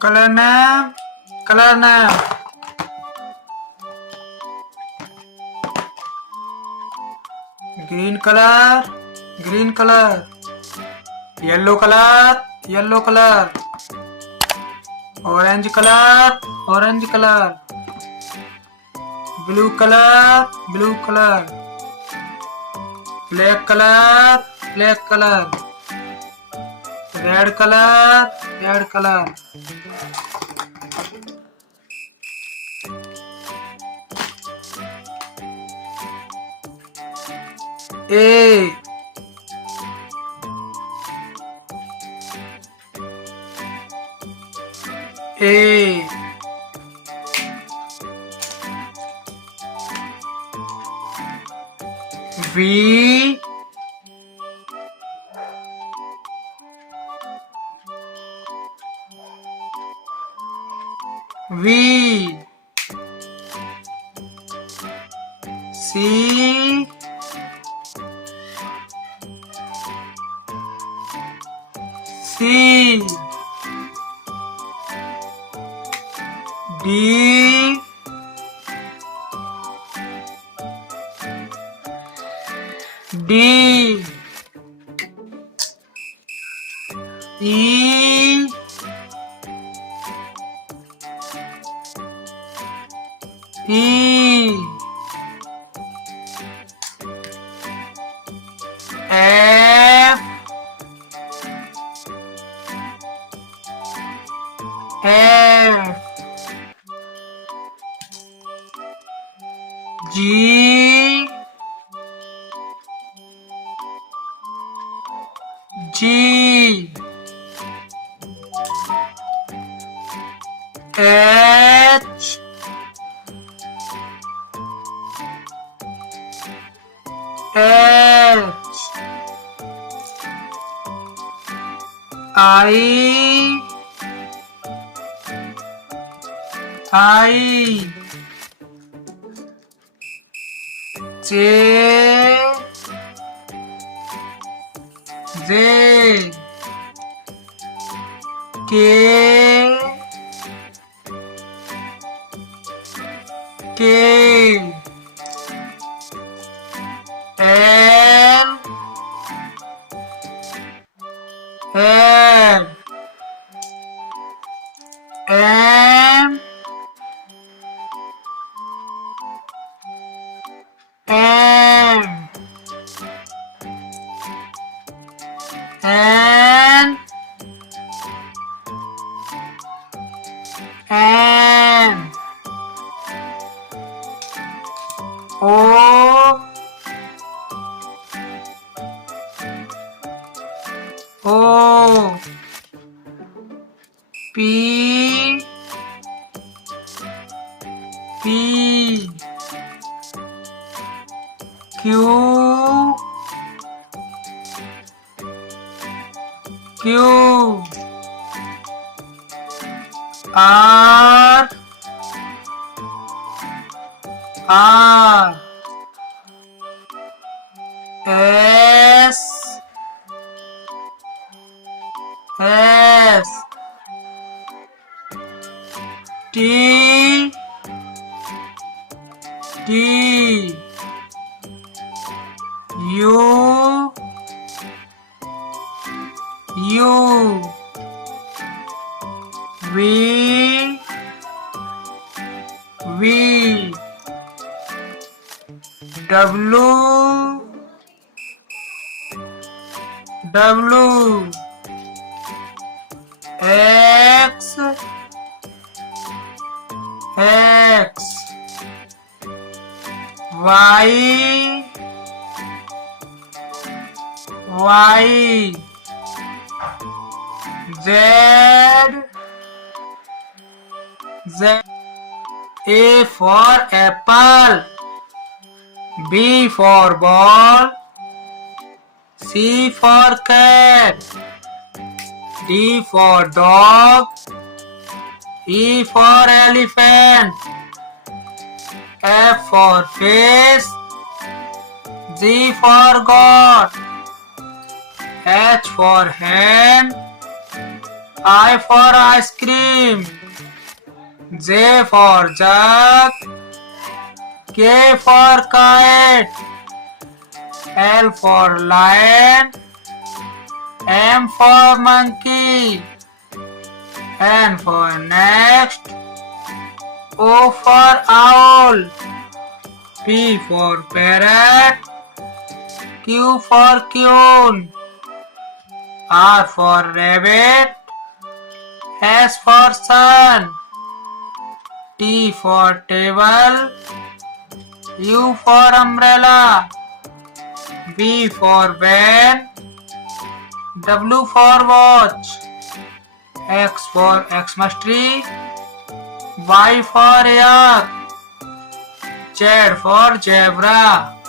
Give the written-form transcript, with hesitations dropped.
Color name. Color name. Green color. Green color. Yellow color. Yellow color. Orange color. Orange color. Blue color. Blue color. Black color. Black color. Red color. Red color. A. A. V. V. C. C. D. D. E. E. F. F. G. G. H. H. I. I. J. J. K. K. L. L. M. M. N. N. O. O. P. P. Q. Q. R. R. S. S. T. T. U. U. V. V. W. W. X. X. Y. Y. Z. Z. A for apple. B for ball. C for cat. D for dog. E for elephant. F for face. G for God. H for hand. I for ice cream. J for jug. K for kite. L for lion. M for monkey. N for next. O for owl. P for parrot. Q for queen. R for rabbit. S for sun. T for table. U for umbrella. V for van. W for watch. X for Xmas tree. Y for yak. Z for zebra.